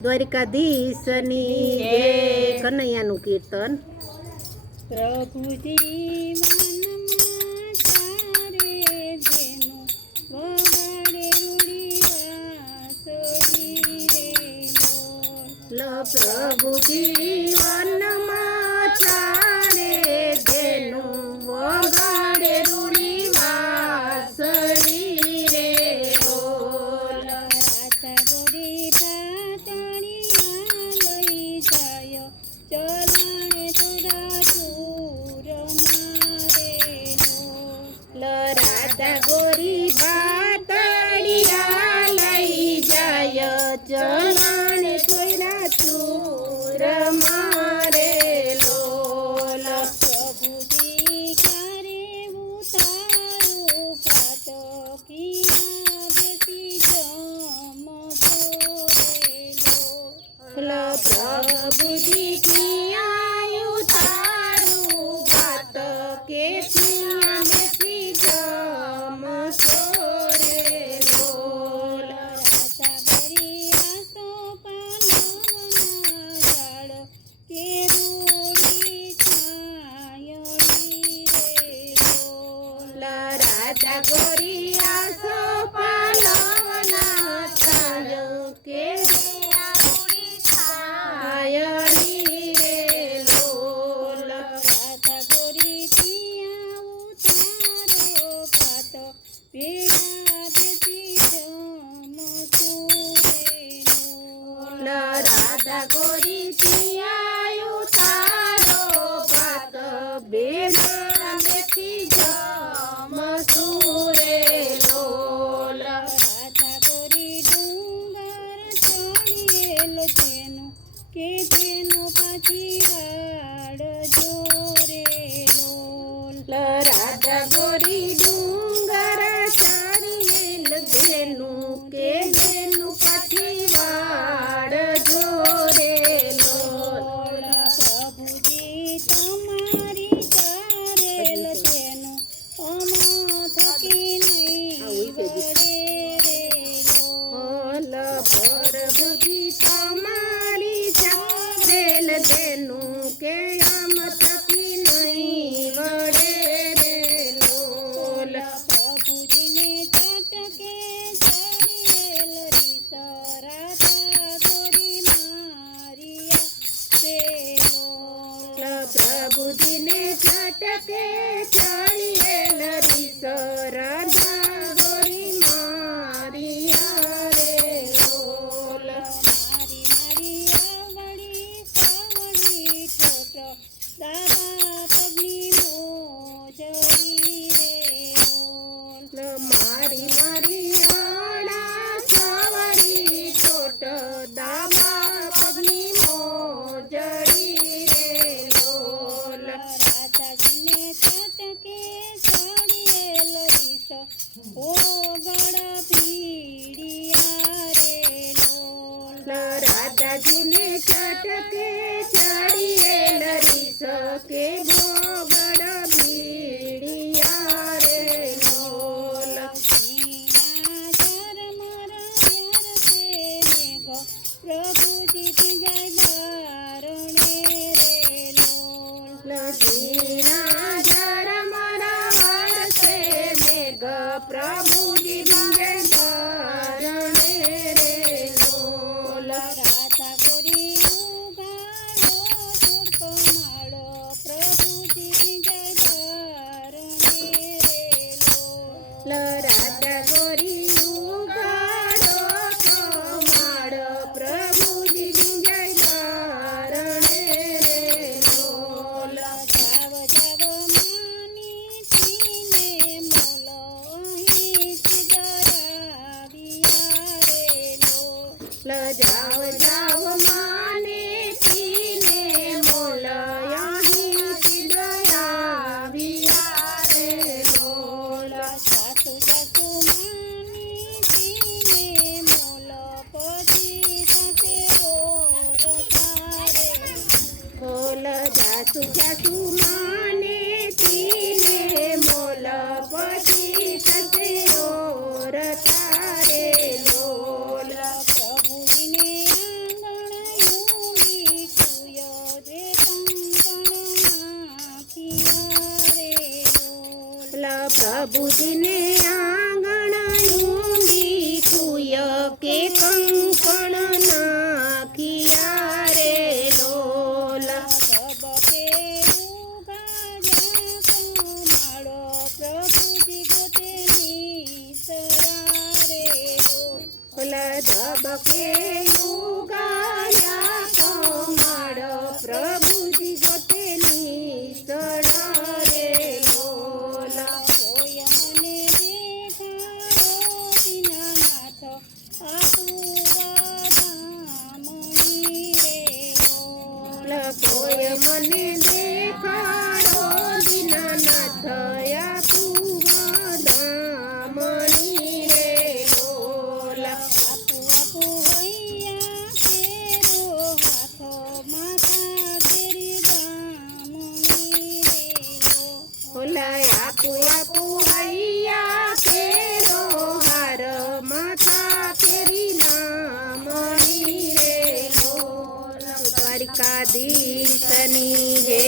દ્વારિકાધીશની જય. કનૈયાનું કીર્તન. પ્રભુજી મનમાં ચારે જેનું વગાડે રૂડી વાંસળી રે લોલ. પ્રભુજી વનમાં ચારે જેનું વગાડે રૂડી વાંસળી રે લોલ. રાતા ગોરી પાતળિયા લઈ જાય ચલાણે થોડા ચૂર મારે લોલ. રાધા ગોરી પાતળિયા લઈ જાય ચલાણે થોડા ચૂર મારે લોલ. પ્રભુજી ક્યારે ઉતારું પાતકિયા બેસી જમશો રે લોલ. પ્રભુજી કિયા ઉતારું ભાત કે કિયા બેસી જમશો રે લોલ. રાતા ગોરી આસો પાલવના ઝાડ કે રૂડી છાયડી રે લોલ. રાધા ગોરી આસો પાલવના ઝાડ કે છાયડી રે લોલ. રાતા ગોરી પિયા ઉતારો પાત પીડા બેસી જમશો રે લોલ. રાધા ગોરી પિયા ઉતારો ભાત બેડા બેસી જમશો રે લોલ. રાતા ગોરી ડુંગર ચડીએલ તેનું કે તેનું પાછી વાડ જોરે લોલ. રાધા ગોરી ડુંગર ચડીએલ તેનું કે તેનું પાછી વાડ જોરે લોલ. પ્રભુજી તમારી ચારેલ તેનું અમા થકી નહીં વળે રે લોલ. પ્રભુજી તમારી ચારેલ તેનું કે આમ થકી નહીં વળે રે લોલ. પ્રભુજીને ચાટકે ચડેલ રીસ રાધા ગોરી મારિયા રે લોલ. પ્રભુજીને છટકે ચડીએલ રીસ રાધા ગોરી મારિયા રે લોલ. મારી મારી આવડી સાવડી ઠોઠ દાદા પગની મોજડી રે લોલ. મારી મારી આડા સાવડી છોટ દાબા પગની મોજડી રે લોલ. રાધાજીને ચાટકે ચડેલ રીસ ઓગળ પીડિયા રે લોલ. રાધાજીને છટકે ચડીએલ રીસ કે ભોગડ બીડિયા રે લોલ. ઝીણા ઝરમર ઝરસે મેઘ પ્રભુજી જાય બારણે રે લોલ. ઝીણા ઝરમર વરસે મેઘ પ્રભુજી વિજય બારણે રે લોલ. રાધા ગોરી ઉગાડો છોડકો માળો પ્રભુજી જાય બારણે રે લોલ. રાધા ગોરી ઉગાડો કમાડ પ્રભુજી વિજય બારણે રે લોલ. જાવ જાવ માની તીને મોલ અહીંથી ડરાવ્યા રે લોલ. જાવ જાવ માને પીને મોલ અહીંથી ડરાવ્યા રે લોલ. સાસુ સાસુ માની તીને મોલ પછી સાથે ઓરતા રે. બોલ જાસુ જાસુ માને પીને મોલ પછી થશે ઓર તારે લોલ. પ્રભુજીને આંગણ પ્રભુજીને આંગણ ઊંડી કુય કે કંકણ નાખિયા રે લોલ ધબકે ઉગાડ્યા કમાળો પ્રભુજી ગોતે નિસરા રે લોલ ધબકે ઉગાડ્યા કમાડ પ્રભુજી ગોતે નિસરા રે લોલ કોઈ મને દેખાડો દીનાનાથ આતુવા ધામણી રે લોલ કોઈ મને દેખાડો દીનાનાથ યાતુવા ધામણી રે લોલ આપુ આપુ હૈયા કેરો હાથો માતા તેરી ધામણી રે લોલ આપુ આપુ હૈયા કેરો હાર માથા તેરી નામણી રે લોલ દ્વારિકાધીશની જય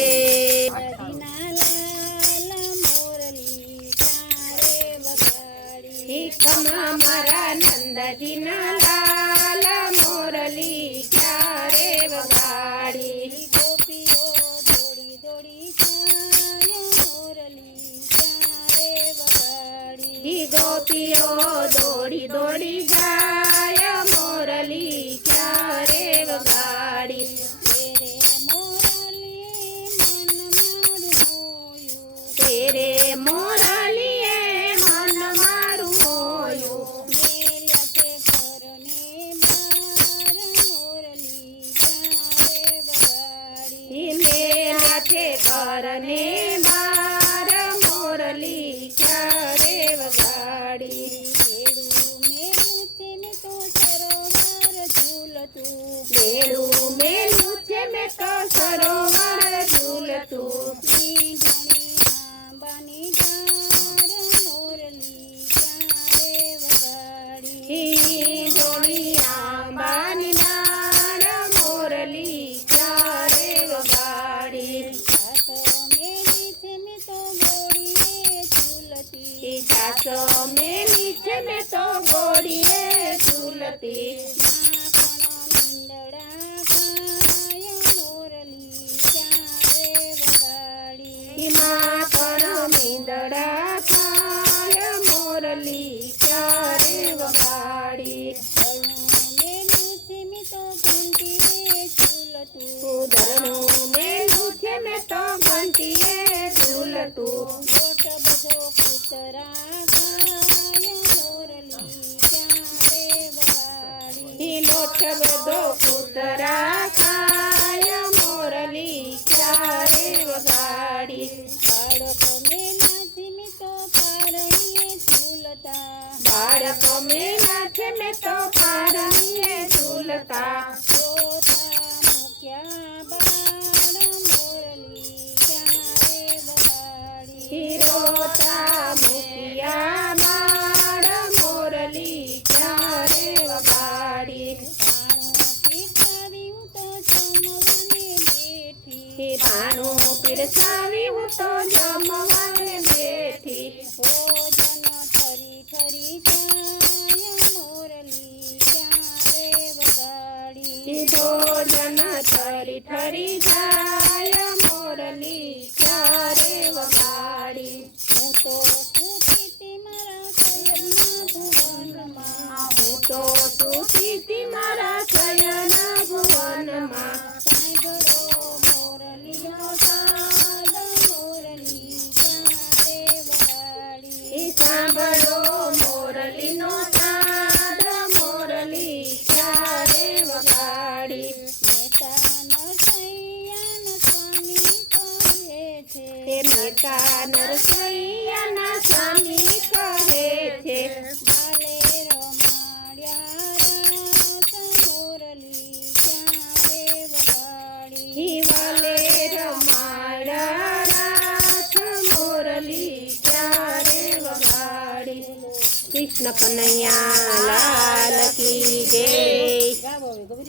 દીના લાલ મોરલી ચારે વગાડી કમા મારા નંદજીના લાલ મોરલી ક્યારે વગાડી ગોપીઓ દોડી દોડી જાય મોરલી ચારે વગાડી ગોપીઓ દોડી દોડી જાય મોરલી ક્યારે વગાડી તેરે મોરલી મન મારું મોયું તેરે મોરલીએ મન મારું મોયું મેલ્યા તે ઘરને બાર મોરલી ચારે વગાડી મેલ્યા છે કરને બાર મોરલી ક્યારે વગાડી બેડું મેલું છે મેં તો સરોવર ઝૂલતું મેળું મેલું છે મેં તો સરોવર ઝૂલતું મીંઢણી આંબાની ડાર મોરલી ચારે વગાડી ધોળી આંબાની ડાળ મોરલી ક્યારે વગાડી સાસો મેલી છે મેં તો ગોળીએ ઝૂલતી સાસો મેલી છે મેં તો ગોળીએ ઝૂલતી માં પણ મીંદડા ખાય મોરલી ચારે વગાડી માખણ મીંદડા ધરણું મેલું છે મેં તો ઘંટીએ ઝૂલતું ઉધરણું મેલું છે મેં તો ઘંટીએ ઝૂલતું લોટ બધો કૂતરા ખાય મોરલી ચારે વગાડી લોટ બધો કૂતરા ખાય મોરલી ક્યારે વગાડી બાળક મેલા ધીમી તો પારણીએ ઝૂલતા બાળક મેલા છે મેં તો પારણીએ ઝૂલતા જોતા મૂક્યા બાળ મોરલી ચારે વગાડી રોતા મૂક્યા બાળ મોરલી ક્યારે વગાડી પાણું પીરસાવી હું તો જમવાને બેઠી પાનું પીરસાવી હું તો જમવાને બેઠી ભોજન ઠરી ઠરી જાય મોરલી ચારે વગાડી ભોજન ઠરી ઠરી જાય મોરલી ક્યારે વગાડી હું તો સૂતી તી મારા શયનના ભુવનમાં હું તો સૂતી તી મારા શયન ભુવનમાં સાંભળો મોરલીનો સાદ મોરલી ચારે વગાડી સાંભળો મોરલીનો સાદ મોરલી ક્યારે વગાડી મહેતા નરસૈયાના સ્વામી કહે છે તે બાલે રમાડ્યા રાસ મોરલી ચારે વગાડી કૃષ્ણ કનૈયા લાલ કી જય